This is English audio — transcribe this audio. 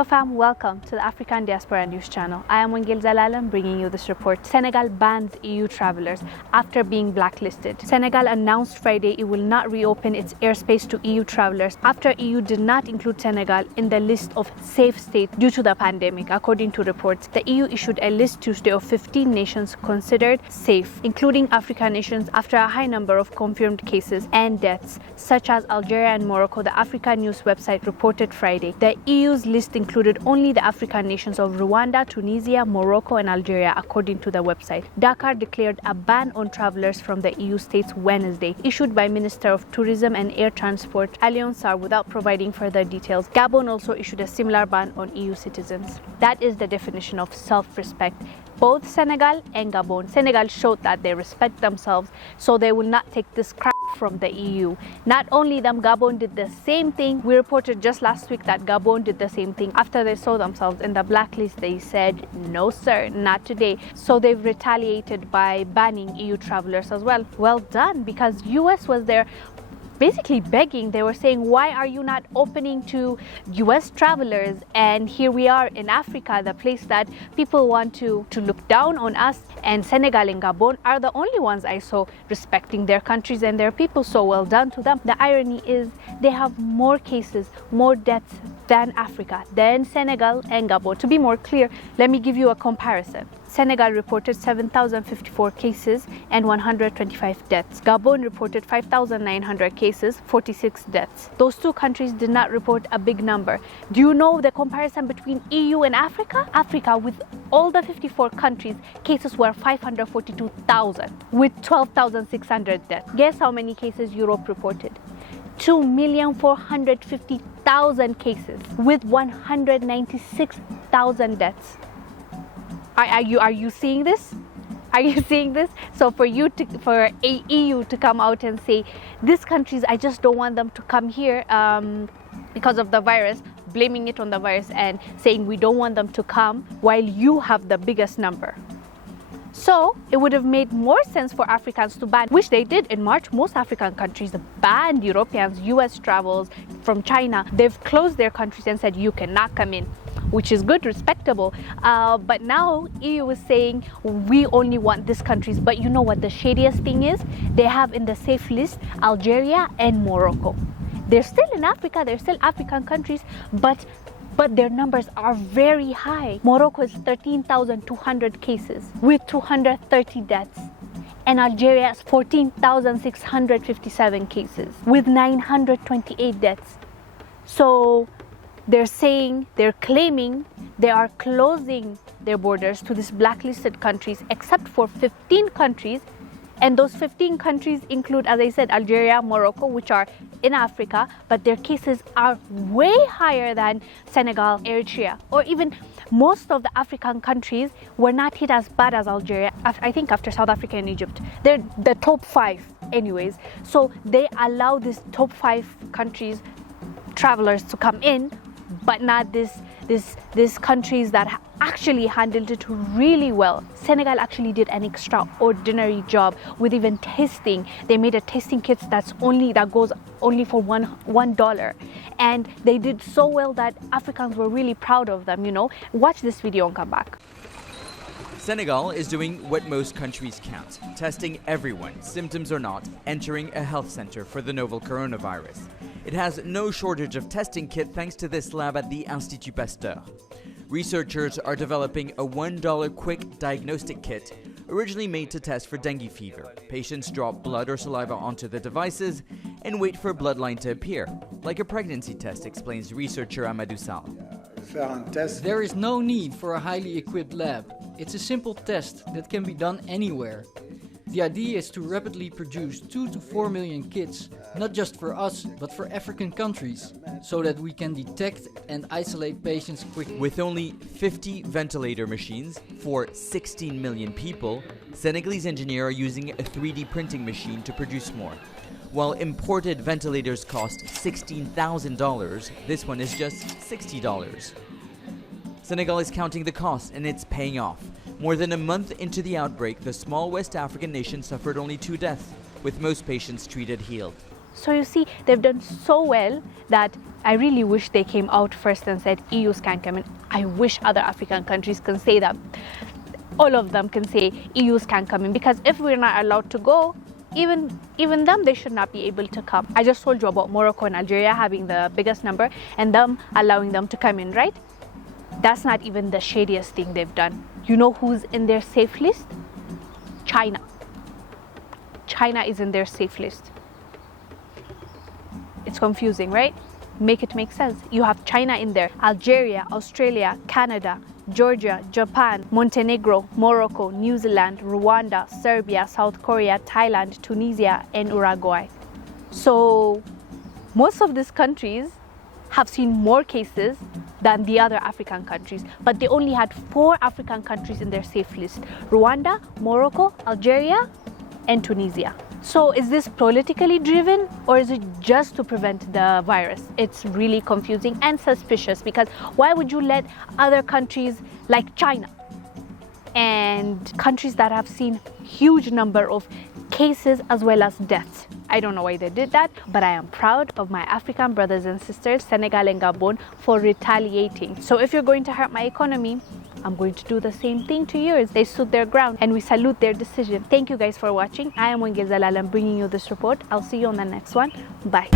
Hello fam, welcome to the African Diaspora News Channel. I am Wengil Zalalam bringing you this report. Senegal bans EU travelers after being blacklisted. Senegal announced Friday it will not reopen its airspace to EU travelers after EU did not include Senegal in the list of safe states due to the pandemic. According to reports, the EU issued a list Tuesday of 15 nations considered safe, including African nations after a high number of confirmed cases and deaths, such as Algeria and Morocco, the Africa News website reported Friday. The EU's list included only the African nations of Rwanda, Tunisia, Morocco, and Algeria, according to the website. Dakar declared a ban on travelers from the EU states Wednesday, issued by Minister of Tourism and Air Transport Alion Sarr without providing further details. Gabon also issued a similar ban on EU citizens. That is the definition of self-respect. Both Senegal and Gabon. Senegal showed that they respect themselves, so they will not take this crap from the EU. Not only them, Gabon did the same thing. We reported just last week that Gabon did the same thing. After they saw themselves in the blacklist, they said, no sir, not today. So they've retaliated by banning EU travelers as well. Well done, because US was there basically begging. They were saying, why are you not opening to US travelers? And here we are in Africa, the place that people want to look down on us. And Senegal and Gabon are the only ones I saw respecting their countries and their people, so well done to them. The irony is they have more cases, more deaths than Africa, than Senegal and Gabon. To be more clear, let me give you a comparison. Senegal reported 7,054 cases and 125 deaths. Gabon reported 5,900 cases, 46 deaths. Those two countries did not report a big number. Do you know the comparison between EU and Africa? Africa, with all the 54 countries, cases were 542,000 with 12,600 deaths. Guess how many cases Europe reported? 2,450,000 cases with 196,000 deaths. Are you seeing this? Are you seeing this? So for EU to come out and say, these countries, I just don't want them to come here because of the virus, blaming it on the virus and saying we don't want them to come while you have the biggest number. So it would have made more sense for Africans to ban, which they did in March. Most African countries banned Europeans, US travels from China. They've closed their countries and said you cannot come in, which is good, respectable. But now EU is saying we only want these countries. But you know what the shadiest thing is? They have in the safe list Algeria and Morocco. They're still in Africa, they're still African countries, but their numbers are very high. Morocco is 13,200 cases with 230 deaths. And Algeria has 14,657 cases with 928 deaths. So they're claiming they are closing their borders to these blacklisted countries, except for 15 countries. And those 15 countries include, as I said, Algeria, Morocco, which are in Africa, but their cases are way higher than Senegal, Eritrea, or even most of the African countries were not hit as bad as Algeria. I think after South Africa and Egypt, they're the top 5 anyways. So they allow these top 5 countries travelers to come in, but not these countries that actually handled it really well. Senegal actually did an extraordinary job with even testing. They made a testing kit that goes only for $1, and they did so well that Africans were really proud of them. You know, watch this video and come back. Senegal is doing what most countries can't, testing everyone, symptoms or not, entering a health center for the novel coronavirus. It has no shortage of testing kit thanks to this lab at the Institut Pasteur. Researchers are developing a $1 quick diagnostic kit originally made to test for dengue fever. Patients drop blood or saliva onto the devices and wait for a bloodline to appear, like a pregnancy test, explains researcher Amadou Sall. There is no need for a highly equipped lab. It's a simple test that can be done anywhere. The idea is to rapidly produce 2 to 4 million kits, not just for us, but for African countries, so that we can detect and isolate patients quickly. With only 50 ventilator machines for 16 million people, Senegalese engineers are using a 3D printing machine to produce more. While imported ventilators cost $16,000, this one is just $60. Senegal is counting the cost, and it's paying off. More than a month into the outbreak, the small West African nation suffered only 2 deaths, with most patients treated healed. So you see, they've done so well that I really wish they came out first and said EUs can't come in. I wish other African countries can say that. All of them can say EUs can't come in, because if we're not allowed to go, even them, they should not be able to come. I just told you about Morocco and Algeria having the biggest number and them allowing them to come in, right? That's not even the shadiest thing they've done. You know who's in their safe list? China. China is in their safe list. It's confusing, right? Make it make sense. You have China in there, Algeria, Australia, Canada, Georgia, Japan, Montenegro, Morocco, New Zealand, Rwanda, Serbia, South Korea, Thailand, Tunisia, and Uruguay. So most of these countries have seen more cases than the other African countries, but they only had 4 African countries in their safe list: Rwanda, Morocco, Algeria, and Tunisia. So is this politically driven, or is it just to prevent the virus? It's really confusing and suspicious, because why would you let other countries like China and countries that have seen huge number of cases as well as deaths? I don't know why they did that, but I am proud of my African brothers and sisters, Senegal and Gabon, for retaliating. So if you're going to hurt my economy, I'm going to do the same thing to yours. They stood their ground and we salute their decision. Thank you guys for watching. I am Wengel Zalalam bringing you this report. I'll see you on the next one. Bye.